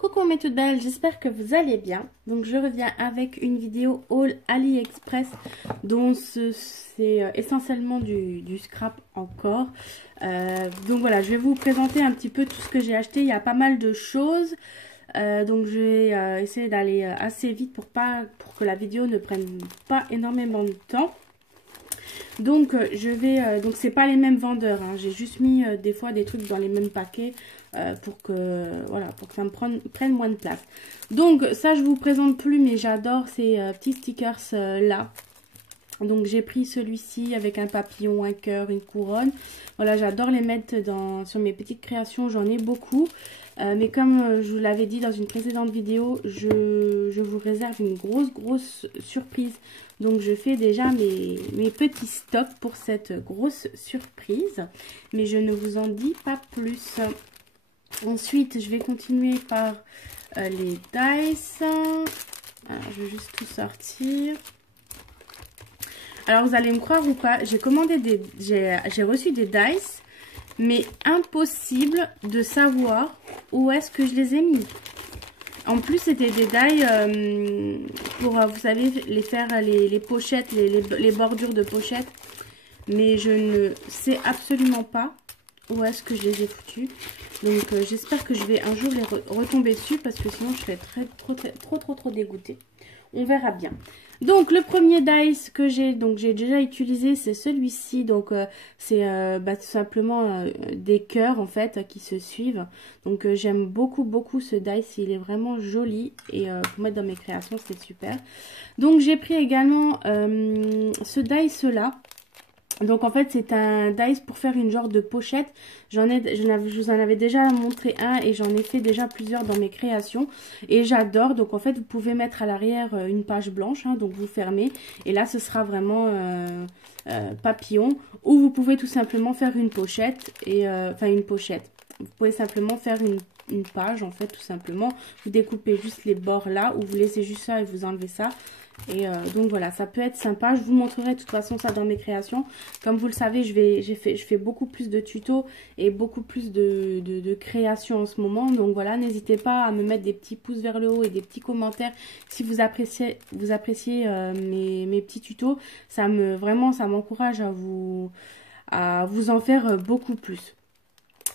Coucou mes toutes belles, j'espère que vous allez bien. Donc je reviens avec une vidéo haul AliExpress dont c'est essentiellement du scrap encore. Donc voilà, je vais vous présenter un petit peu tout ce que j'ai acheté. Il y a pas mal de choses. Donc je vais essayer d'aller assez vite pour que la vidéo ne prenne pas énormément de temps. Donc donc c'est pas les mêmes vendeurs, hein. J'ai juste mis des fois des trucs dans les mêmes paquets pour que ça me prenne moins de place. Donc ça je vous présente plus, mais j'adore ces petits stickers là. Donc j'ai pris celui-ci avec un papillon, un cœur, une couronne. Voilà, j'adore les mettre sur mes petites créations, j'en ai beaucoup. Mais comme je vous l'avais dit dans une précédente vidéo, je vous réserve une grosse surprise. Donc je fais déjà mes petits stocks pour cette grosse surprise. Mais je ne vous en dis pas plus. Ensuite, je vais continuer par les dice. Alors, je vais juste tout sortir. Alors vous allez me croire ou pas, j'ai reçu des dice, mais impossible de savoir où est-ce que je les ai mis. En plus c'était des dies pour, vous savez, faire les pochettes, les bordures de pochettes. Mais je ne sais absolument pas où est-ce que je les ai foutus. Donc j'espère que je vais un jour les retomber dessus, parce que sinon je serais trop dégoûtée. On verra bien. Donc le premier dice que j'ai déjà utilisé, c'est celui-ci. Donc c'est tout simplement des cœurs en fait qui se suivent. Donc j'aime beaucoup ce dice, il est vraiment joli et pour mettre dans mes créations c'est super. Donc j'ai pris également ce dice là. Donc en fait c'est un dice pour faire une genre de pochette. Je vous en avais déjà montré un et j'en ai fait déjà plusieurs dans mes créations. Et j'adore. Donc en fait vous pouvez mettre à l'arrière une page blanche, hein, donc vous fermez. Et là ce sera vraiment papillon. Ou vous pouvez tout simplement faire une pochette. Une pochette. Vous pouvez simplement faire une page en fait tout simplement. Vous découpez juste les bords là, ou vous laissez juste ça et vous enlevez ça. Et donc voilà, ça peut être sympa. Je vous montrerai de toute façon ça dans mes créations. Comme vous le savez, je fais beaucoup plus de tutos et beaucoup plus de créations en ce moment. Donc voilà, n'hésitez pas à me mettre des petits pouces vers le haut et des petits commentaires si vous appréciez mes petits tutos. Vraiment, ça m'encourage à vous en faire beaucoup plus.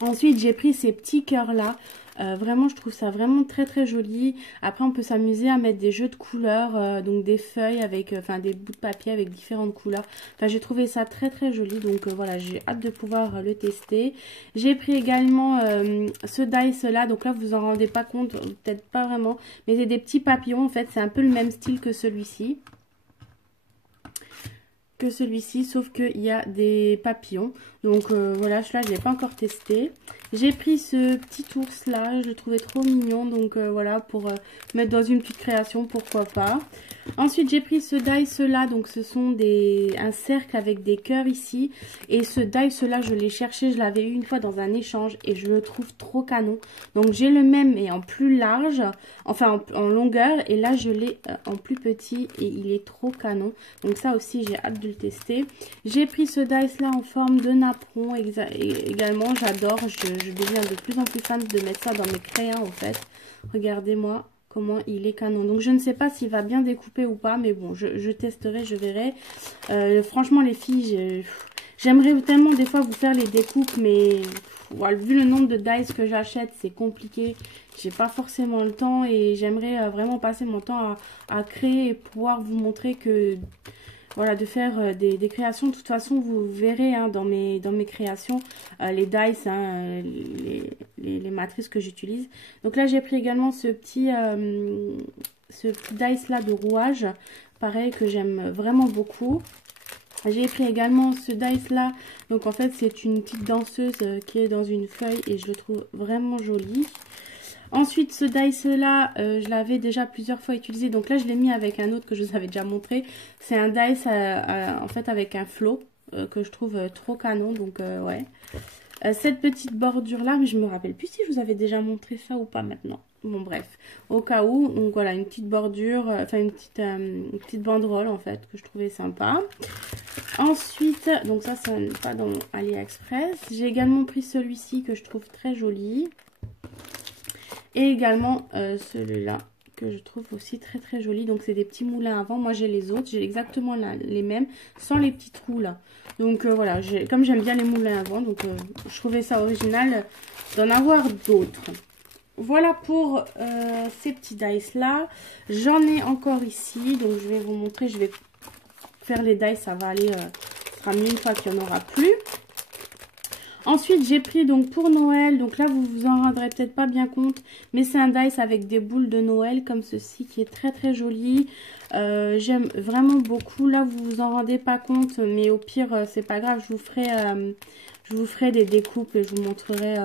Ensuite, j'ai pris ces petits cœurs là. Vraiment, je trouve ça vraiment très joli. Après, on peut s'amuser à mettre des jeux de couleurs, donc des feuilles avec, des bouts de papier avec différentes couleurs. Enfin, j'ai trouvé ça très joli. Donc voilà, j'ai hâte de pouvoir le tester. J'ai pris également ce dice là. Donc là, vous en rendez pas compte, peut-être pas vraiment, mais c'est des petits papillons en fait. C'est un peu le même style que celui-ci. Sauf qu'il y a des papillons. Donc voilà, celui-là je l'ai pas encore testé. J'ai pris ce petit ours là, je le trouvais trop mignon. Donc voilà, pour mettre dans une petite création, pourquoi pas. Ensuite j'ai pris ce dice là, donc ce sont un cercle avec des cœurs ici. Et ce dice là, je l'ai cherché, je l'avais eu une fois dans un échange et je le trouve trop canon. Donc j'ai le même mais en plus large, enfin en longueur, et là je l'ai en plus petit et il est trop canon. Donc ça aussi j'ai hâte de le tester. J'ai pris ce dice là en forme de napperon également, j'adore. Je deviens de plus en plus fan de mettre ça dans mes créas en fait. Regardez-moi comment il est canon. Donc je ne sais pas s'il va bien découper ou pas, mais bon, je testerai, je verrai. Franchement les filles, j'aimerais tellement des fois vous faire les découpes, mais voilà, vu le nombre de dice que j'achète, c'est compliqué. J'ai pas forcément le temps et j'aimerais vraiment passer mon temps à créer et pouvoir vous montrer que... Voilà, de faire des créations. De toute façon, vous verrez hein, dans mes créations les dice, hein, les matrices que j'utilise. Donc là, j'ai pris également ce petit dice là de rouage. Pareil, que j'aime vraiment beaucoup. J'ai pris également ce dice là. Donc en fait, c'est une petite danseuse qui est dans une feuille et je le trouve vraiment joli. Ensuite, ce dice là, je l'avais déjà plusieurs fois utilisé. Donc là, je l'ai mis avec un autre que je vous avais déjà montré. C'est un dice en fait avec un flot que je trouve trop canon. Donc ouais. Cette petite bordure là, mais je me rappelle plus si je vous avais déjà montré ça ou pas maintenant. Bon bref, au cas où, donc voilà, une petite bordure, une petite banderole en fait que je trouvais sympa. Ensuite, donc ça c'est pas dans AliExpress. J'ai également pris celui-ci que je trouve très joli. Et également celui-là que je trouve aussi très très joli. Donc c'est des petits moulins à vent. Moi j'ai les autres, j'ai exactement les mêmes sans les petits trous là. Donc voilà, comme j'aime bien les moulins à vent, donc je trouvais ça original d'en avoir d'autres. Voilà pour ces petits dice là. J'en ai encore ici, donc je vais vous montrer. Je vais faire les dice, ça va aller, ce sera mieux une fois qu'il n'y en aura plus. Ensuite, j'ai pris donc pour Noël, donc là vous vous en rendrez peut-être pas bien compte, mais c'est un dice avec des boules de Noël comme ceci qui est très très joli. J'aime vraiment beaucoup. Là vous vous en rendez pas compte, mais au pire c'est pas grave, je vous ferai des découpes et je vous montrerai.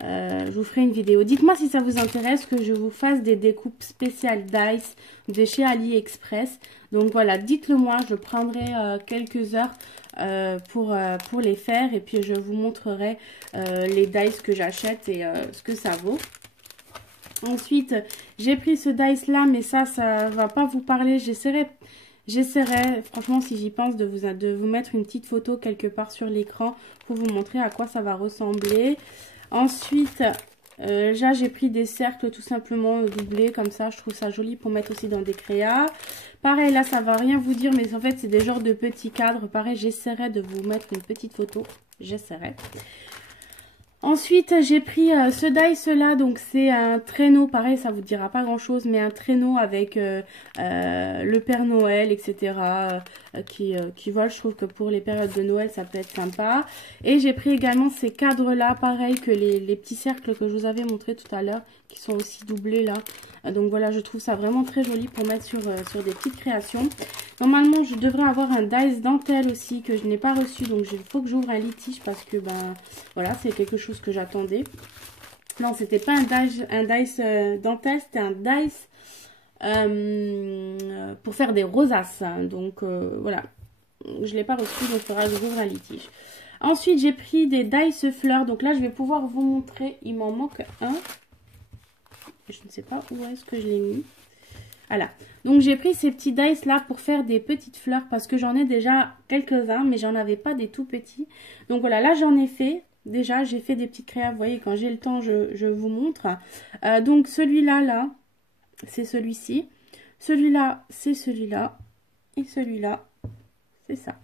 Je vous ferai une vidéo. Dites-moi si ça vous intéresse que je vous fasse des découpes spéciales dice de chez AliExpress. Donc voilà, dites-le moi, je prendrai quelques heures pour les faire et puis je vous montrerai les dice que j'achète et ce que ça vaut. Ensuite, j'ai pris ce dice là, mais ça va pas vous parler. J'essaierai, franchement, si j'y pense, de vous mettre une petite photo quelque part sur l'écran pour vous montrer à quoi ça va ressembler. Ensuite, là, j'ai pris des cercles tout simplement doublés comme ça. Je trouve ça joli pour mettre aussi dans des créas. Pareil, là, ça va rien vous dire, mais en fait, c'est des genres de petits cadres. Pareil, j'essaierai de vous mettre une petite photo. J'essaierai. Ensuite, j'ai pris ce dice là, donc c'est un traîneau, pareil, ça vous dira pas grand chose, mais un traîneau avec le Père Noël, etc. Qui vole, je trouve que pour les périodes de Noël, ça peut être sympa. Et j'ai pris également ces cadres là, pareil que les petits cercles que je vous avais montré tout à l'heure, qui sont aussi doublés là. Donc voilà, je trouve ça vraiment très joli pour mettre sur des petites créations. Normalement, je devrais avoir un dice dentelle aussi que je n'ai pas reçu. Donc, il faut que j'ouvre un litige parce que, ben, voilà, c'est quelque chose que j'attendais. Non, c'était pas un dice dentelle, c'était un dice pour faire des rosaces. Donc, voilà, je ne l'ai pas reçu, donc il faudra que j'ouvre un litige. Ensuite, j'ai pris des dice fleurs. Donc là, je vais pouvoir vous montrer. Il m'en manque un. Je ne sais pas où est-ce que je l'ai mis. Voilà, donc j'ai pris ces petits dice là pour faire des petites fleurs parce que j'en ai déjà quelques-uns, mais j'en avais pas des tout petits. Donc voilà, là j'en ai fait, déjà j'ai fait des petites créas, vous voyez, quand j'ai le temps je vous montre. Donc celui-là, là, c'est celui-ci, celui-là, c'est celui-là, et celui-là, c'est ça.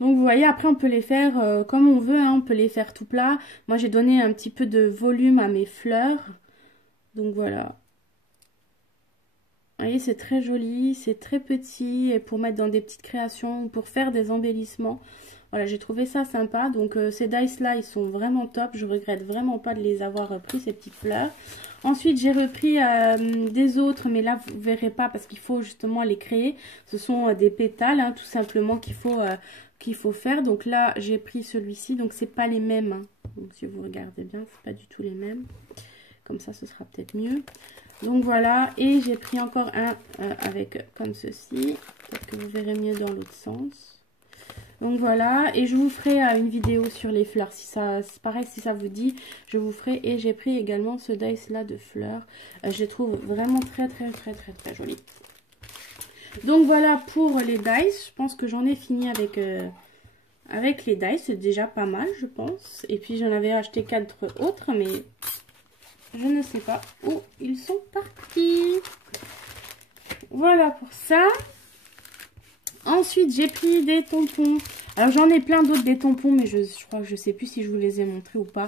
Donc vous voyez, après on peut les faire comme on veut, hein, on peut les faire tout plat. Moi j'ai donné un petit peu de volume à mes fleurs, donc voilà. Vous voyez, c'est très joli, c'est très petit et pour mettre dans des petites créations, pour faire des embellissements. Voilà, j'ai trouvé ça sympa. Donc ces dice là, ils sont vraiment top. Je regrette vraiment pas de les avoir pris, ces petites fleurs. Ensuite, j'ai repris des autres, mais là, vous verrez pas parce qu'il faut justement les créer. Ce sont des pétales, hein, tout simplement, qu'il faut faire. Donc là, j'ai pris celui-ci. Donc, c'est pas les mêmes. Hein. Donc, si vous regardez bien, c'est pas du tout les mêmes. Comme ça, ce sera peut-être mieux. Donc voilà, et j'ai pris encore un avec comme ceci. Peut-être que vous verrez mieux dans l'autre sens. Donc voilà, et je vous ferai une vidéo sur les fleurs. Si ça, c'est pareil, si ça vous dit, je vous ferai. Et j'ai pris également ce dice là de fleurs. Je les trouve vraiment très jolis. Donc voilà pour les dice. Je pense que j'en ai fini avec les dice. C'est déjà pas mal, je pense. Et puis j'en avais acheté 4 autres, mais je ne sais pas où ils sont partis. Voilà pour ça. Ensuite, j'ai pris des tampons. Alors, j'en ai plein d'autres des tampons, mais je crois que je ne sais plus si je vous les ai montrés ou pas.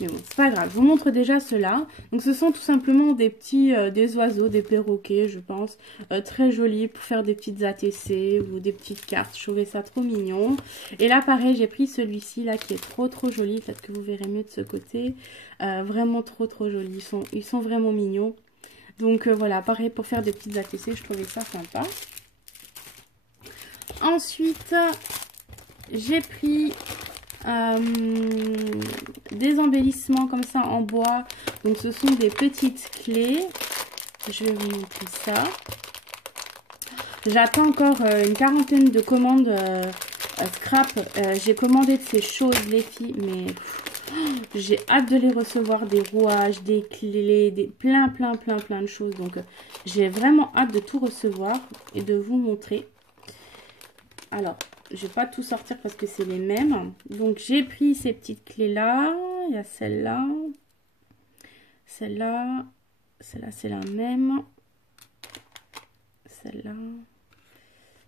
Mais bon, c'est pas grave. Je vous montre déjà ceux-là. Donc, ce sont tout simplement des petits, des oiseaux, des perroquets, je pense. Très jolis pour faire des petites ATC ou des petites cartes. Je trouvais ça trop mignon. Et là, pareil, j'ai pris celui-ci, là, qui est trop joli. Peut-être que vous verrez mieux de ce côté. Vraiment trop jolis. Ils sont vraiment mignons. Donc, voilà, pareil, pour faire des petites ATC, je trouvais ça sympa. Ensuite, j'ai pris des embellissements comme ça en bois. Donc ce sont des petites clés. Je vais vous montrer ça. J'attends encore une quarantaine de commandes scrap. J'ai commandé de ces choses les filles, mais j'ai hâte de les recevoir, des rouages, des clés, plein de choses. Donc j'ai vraiment hâte de tout recevoir et de vous montrer. Alors, je ne vais pas tout sortir parce que c'est les mêmes. Donc, j'ai pris ces petites clés-là. Il y a celle-là. celle-là c'est la même. Celle-là.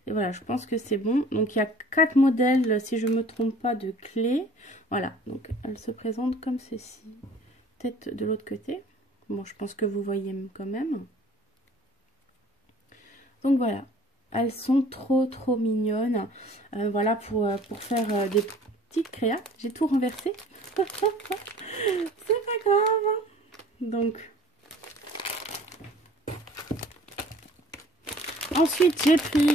Et voilà, je pense que c'est bon. Donc il y a 4 modèles, si je ne me trompe pas, de clés. Voilà, donc elle se présente comme ceci. Peut-être de l'autre côté. Bon, je pense que vous voyez quand même. Donc voilà, elles sont trop mignonnes. Voilà pour faire des petites créas. J'ai tout renversé. C'est pas grave. Donc ensuite j'ai pris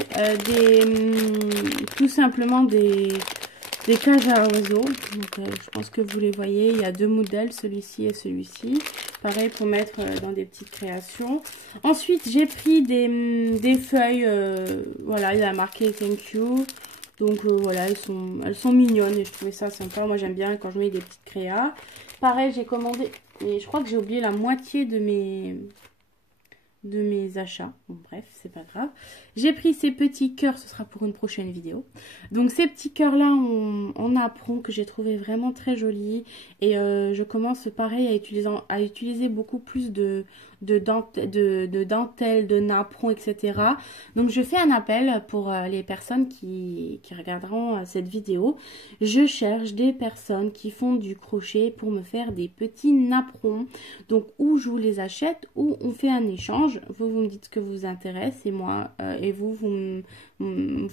tout simplement des cages à oiseaux. Donc je pense que vous les voyez. Il y a 2 modèles, celui-ci et celui-ci. Pareil pour mettre dans des petites créations. Ensuite, j'ai pris des feuilles. Voilà, il a marqué thank you. Donc voilà, elles sont mignonnes et je trouvais ça sympa. Moi, j'aime bien quand je mets des petites créas. Pareil, j'ai commandé. Et je crois que j'ai oublié la moitié de mes achats. Bon, bref, c'est pas grave. J'ai pris ces petits cœurs, ce sera pour une prochaine vidéo. Donc ces petits cœurs là en apron que j'ai trouvé vraiment très jolis. Et je commence pareil à utiliser beaucoup plus de dentelle, de napperon, etc. Donc je fais un appel pour les personnes qui regarderont cette vidéo. Je cherche des personnes qui font du crochet pour me faire des petits napperons. Donc ou je vous les achète ou on fait un échange. Vous me dites ce que vous intéresse et moi et vous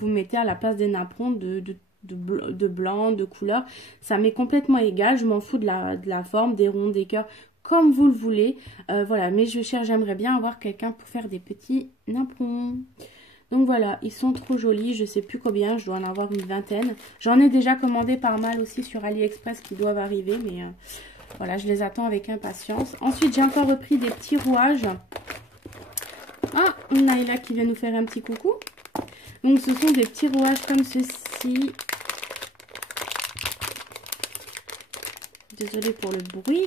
mettez à la place des napperons de blanc, de couleur. Ça m'est complètement égal. Je m'en fous de la forme, des ronds, des cœurs, comme vous le voulez. Voilà, mais j'aimerais bien avoir quelqu'un pour faire des petits napperons. Donc voilà, ils sont trop jolis, je sais plus combien, je dois en avoir une vingtaine. J'en ai déjà commandé par mal aussi sur AliExpress qui doivent arriver, mais voilà, je les attends avec impatience. Ensuite, j'ai encore repris des petits rouages. Ah, Naïla qui vient nous faire un petit coucou. Donc ce sont des petits rouages comme ceci. Désolée pour le bruit.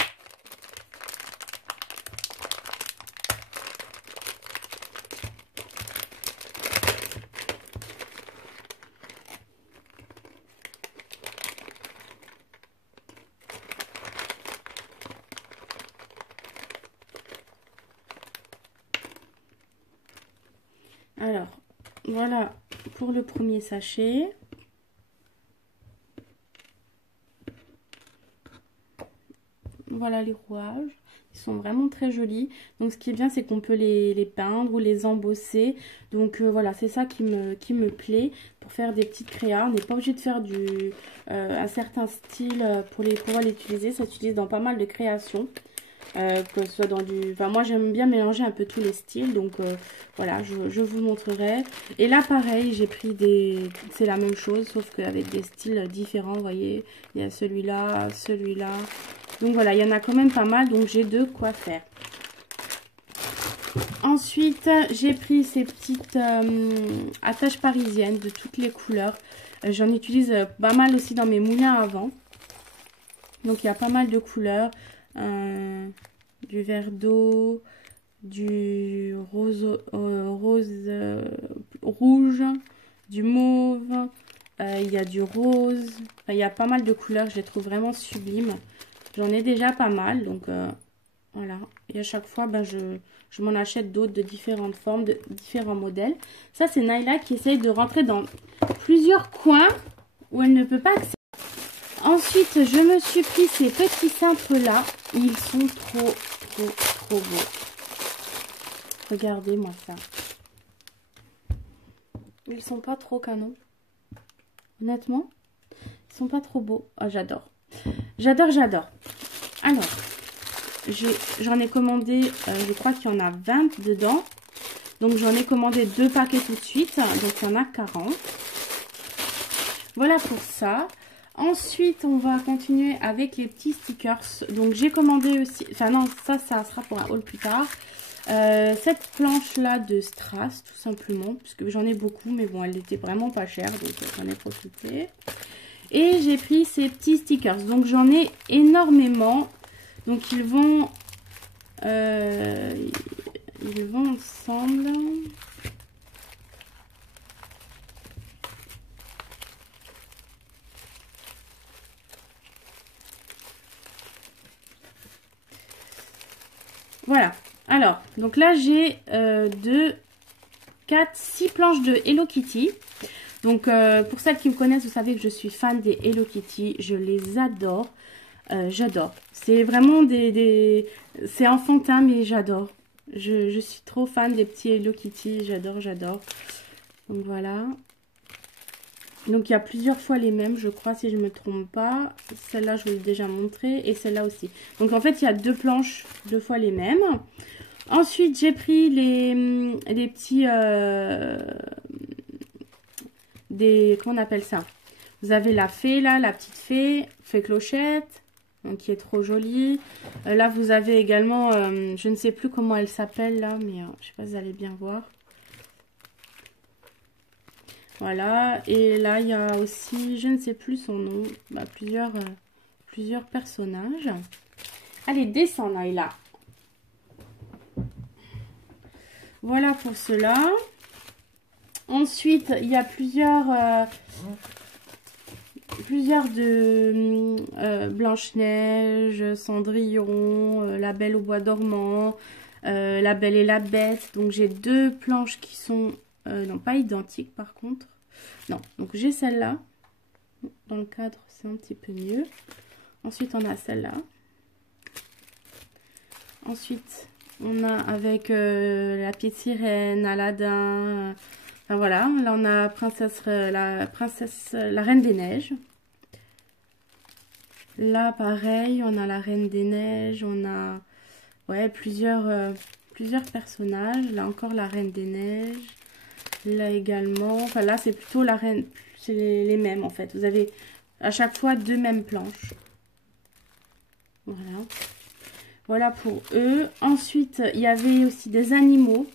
Alors, voilà pour le premier sachet. Voilà les rouages. Ils sont vraiment très jolis. Donc ce qui est bien, c'est qu'on peut les peindre ou les embosser. Donc voilà, c'est ça qui me plaît pour faire des petites créas. On n'est pas obligé de faire un certain style pour pouvoir l'utiliser. Ça s'utilise dans pas mal de créations. Que ce soit dans du... Enfin, moi, j'aime bien mélanger un peu tous les styles. Donc, voilà, je vous montrerai. Et là, pareil, j'ai pris c'est la même chose, sauf qu'avec des styles différents, vous voyez. Il y a celui-là, celui-là. Donc, voilà, il y en a quand même pas mal. Donc, j'ai de quoi faire. Ensuite, j'ai pris ces petites attaches parisiennes de toutes les couleurs. J'en utilise pas mal aussi dans mes moulins à vent. Donc, il y a pas mal de couleurs. Du vert d'eau, du rose, rouge, du mauve, il y a du rose, enfin, il y a pas mal de couleurs, je les trouve vraiment sublimes. J'en ai déjà pas mal, donc voilà. Et à chaque fois, ben, je m'en achète d'autres de différentes formes, de différents modèles. Ça, c'est Naïla qui essaye de rentrer dans plusieurs coins où elle ne peut pas accéder. Ensuite, je me suis pris ces petits cintres là. Ils sont trop beaux. Regardez-moi ça. Ils sont pas trop canons. Honnêtement, ils sont pas trop beaux. Oh, j'adore. J'adore. Alors, j'en ai commandé, je crois qu'il y en a 20 dedans. Donc, j'en ai commandé 2 paquets tout de suite. Donc, il y en a 40. Voilà pour ça. Ensuite, on va continuer avec les petits stickers. Donc, j'ai commandé aussi... Enfin, non, ça sera pour un haul plus tard. Cette planche-là de strass, tout simplement. Puisque j'en ai beaucoup, mais bon, elle était vraiment pas chère. Donc, j'en ai profité. Et j'ai pris ces petits stickers. Donc, j'en ai énormément. Donc, ils vont ensemble... Voilà. Alors, donc là, j'ai 2, 4, 6 planches de Hello Kitty. Donc, pour celles qui me connaissent, vous savez que je suis fan des Hello Kitty. Je les adore. J'adore. C'est vraiment c'est enfantin, mais j'adore. Je suis trop fan des petits Hello Kitty. J'adore, j'adore. Donc, voilà. Donc, il y a plusieurs fois les mêmes, je crois, si je ne me trompe pas. Celle-là, je vous l'ai déjà montré. Et celle-là aussi. Donc, en fait, il y a 2 planches, 2 fois les mêmes. Ensuite, j'ai pris les petits... comment on appelle ça? Vous avez la fée, là, la petite fée clochette. Donc, qui est trop jolie. Là, vous avez également... je ne sais plus comment elle s'appelle, là. Mais je sais pas si vous allez bien voir. Voilà, et là il y a aussi, je ne sais plus son nom, plusieurs personnages. Allez, descends Naïla. Voilà pour cela. Ensuite, il y a plusieurs de Blanche-Neige, Cendrillon, La Belle au Bois dormant, La Belle et la Bête. Donc j'ai 2 planches qui sont... non, pas identiques par contre. Non, donc j'ai celle-là. Dans le cadre, c'est un petit peu mieux. Ensuite, on a celle-là. Ensuite, on a avec la petite sirène, Aladdin. Enfin voilà, là on a la Reine des Neiges. Là, pareil, on a la Reine des Neiges. On a plusieurs personnages. Là encore, la Reine des Neiges. Là également, enfin là c'est plutôt la reine, c'est les mêmes en fait. Vous avez à chaque fois 2 mêmes planches. Voilà. Voilà pour eux. Ensuite, il y avait aussi des animaux.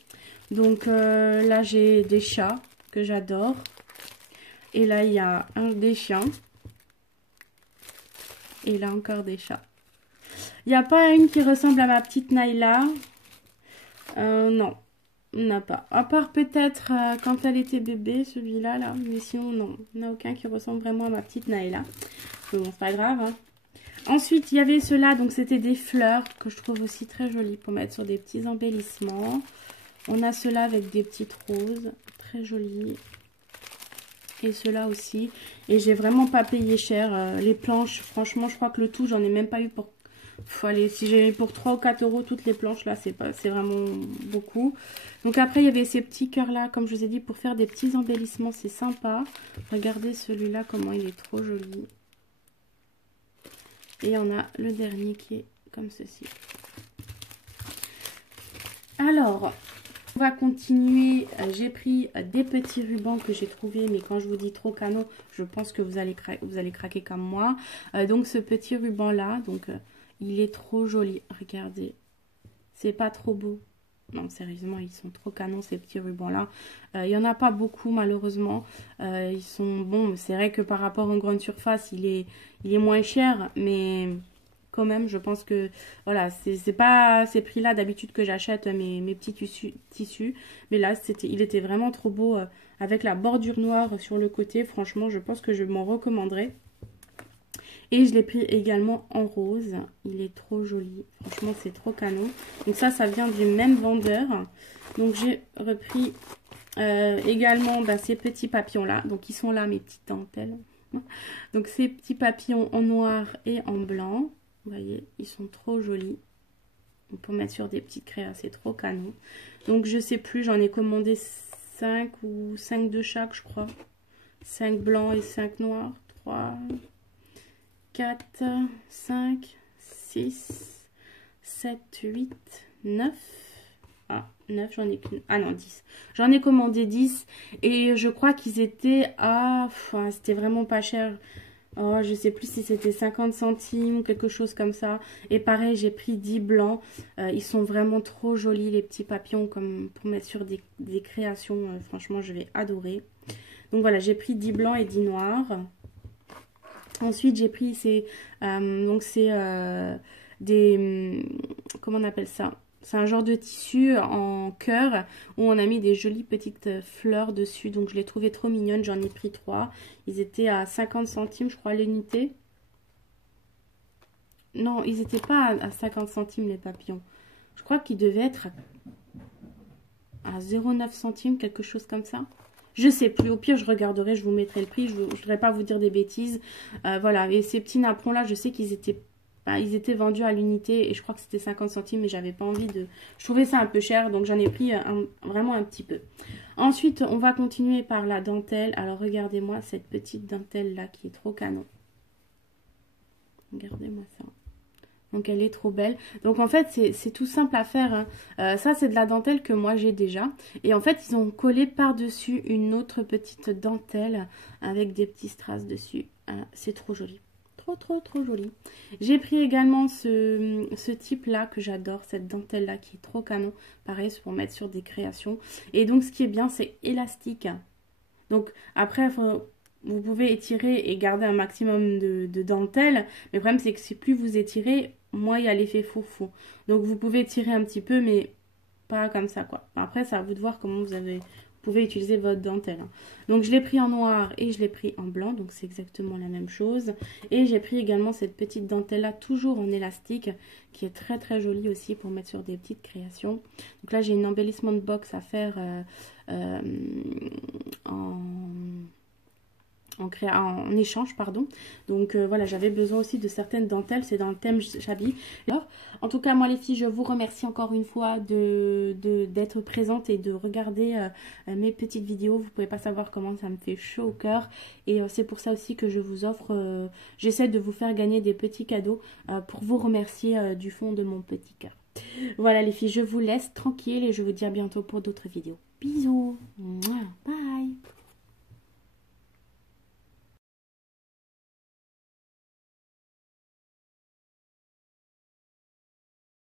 Donc là j'ai des chats que j'adore. Et là il y a des chiens. Et là encore des chats. Il n'y a pas une qui ressemble à ma petite Naïla. Non. On n'a pas. À part peut-être quand elle était bébé, celui-là, là. Mais sinon, non. On n'a aucun qui ressemble vraiment à ma petite Naïla. Mais bon, c'est pas grave. Hein. Ensuite, il y avait ceux-là. Donc, c'était des fleurs que je trouve aussi très jolies pour mettre sur des petits embellissements. On a ceux-là avec des petites roses. Très jolies. Et ceux-là aussi. Et j'ai vraiment pas payé cher. Les planches, franchement, je crois que le tout, j'en ai même pas eu pour... Allez, si j'ai eu pour 3 ou 4 euros toutes les planches là, c'est vraiment beaucoup. Donc après il y avait ces petits cœurs là, comme je vous ai dit, pour faire des petits embellissements, c'est sympa. Regardez celui-là, comment il est trop joli. Et on a le dernier qui est comme ceci. Alors, on va continuer. J'ai pris des petits rubans que j'ai trouvés, mais quand je vous dis trop canon, je pense que vous allez craquer comme moi. Donc ce petit ruban là, donc... il est trop joli, regardez. C'est pas trop beau. Non, sérieusement, ils sont trop canons, ces petits rubans-là. Il n'y en a pas beaucoup, malheureusement. Ils sont bons. C'est vrai que par rapport aux grandes surfaces, il est moins cher. Mais quand même, je pense que... Voilà, c'est pas ces prix-là d'habitude que j'achète mes petits tissus. Mais là, il était vraiment trop beau. Avec la bordure noire sur le côté. Franchement, je pense que je m'en recommanderais. Et je l'ai pris également en rose. Il est trop joli. Franchement, c'est trop canon. Donc ça vient du même vendeur. Donc j'ai repris également ces petits papillons-là. Donc ils sont là, mes petites dentelles. Donc ces petits papillons en noir et en blanc. Vous voyez, ils sont trop jolis. Pour mettre sur des petites créas, c'est trop canon. Donc je sais plus, j'en ai commandé 5 ou 5 de chaque, je crois. 5 blancs et 5 noirs. 3... 4, 5, 6, 7, 8, 9. Ah, 9, j'en ai qu'une. Ah non, 10. J'en ai commandé 10. Et je crois qu'ils étaient à... c'était vraiment pas cher. Oh, je sais plus si c'était 50 centimes ou quelque chose comme ça. Et pareil, j'ai pris 10 blancs. Ils sont vraiment trop jolis, les petits papillons, comme pour mettre sur des créations. Franchement, je vais adorer. Donc voilà, j'ai pris 10 blancs et 10 noirs. Ensuite, j'ai pris comment on appelle ça? C'est un genre de tissu en cœur où on a mis des jolies petites fleurs dessus. Donc, je les trouvais trop mignonnes. J'en ai pris 3. Ils étaient à 50 centimes, je crois, l'unité. Non, ils n'étaient pas à 50 centimes, les papillons. Je crois qu'il devait être à 0,9 centimes, quelque chose comme ça. Je sais plus, au pire je regarderai, je vous mettrai le prix, je ne voudrais pas vous dire des bêtises. Voilà, et ces petits napperons là, je sais qu'ils étaient, ils étaient vendus à l'unité et je crois que c'était 50 centimes, mais j'avais pas envie de... Je trouvais ça un peu cher, donc j'en ai pris vraiment un petit peu. Ensuite, on va continuer par la dentelle. Alors regardez-moi cette petite dentelle là qui est trop canon. Regardez-moi ça. Donc elle est trop belle. Donc en fait c'est tout simple à faire. Hein. Ça c'est de la dentelle que moi j'ai déjà. Et en fait ils ont collé par-dessus une autre petite dentelle avec des petits strass dessus. C'est trop joli. Trop joli. J'ai pris également ce type là que j'adore. Cette dentelle là qui est trop canon. Pareil c'est pour mettre sur des créations. Et donc ce qui est bien c'est élastique. Donc après vous pouvez étirer et garder un maximum de dentelle. Mais le problème, c'est que si plus vous étirez, moins il y a l'effet fou-fou. Donc, vous pouvez étirer un petit peu, mais pas comme ça, quoi. Après, c'est à vous de voir comment vous pouvez utiliser votre dentelle. Hein. Donc, je l'ai pris en noir et je l'ai pris en blanc. Donc, c'est exactement la même chose. Et j'ai pris également cette petite dentelle-là, toujours en élastique, qui est très jolie aussi pour mettre sur des petites créations. Donc là, j'ai une embellissement de box à faire en échange, pardon. Donc voilà, j'avais besoin aussi de certaines dentelles, c'est dans le thème Chabi. Alors, en tout cas, moi les filles, je vous remercie encore une fois d'être présente et de regarder mes petites vidéos. Vous pouvez pas savoir comment ça me fait chaud au cœur. Et c'est pour ça aussi que je vous offre, j'essaie de vous faire gagner des petits cadeaux pour vous remercier du fond de mon petit cœur. Voilà les filles, je vous laisse tranquille et je vous dis à bientôt pour d'autres vidéos. Bisous, bye.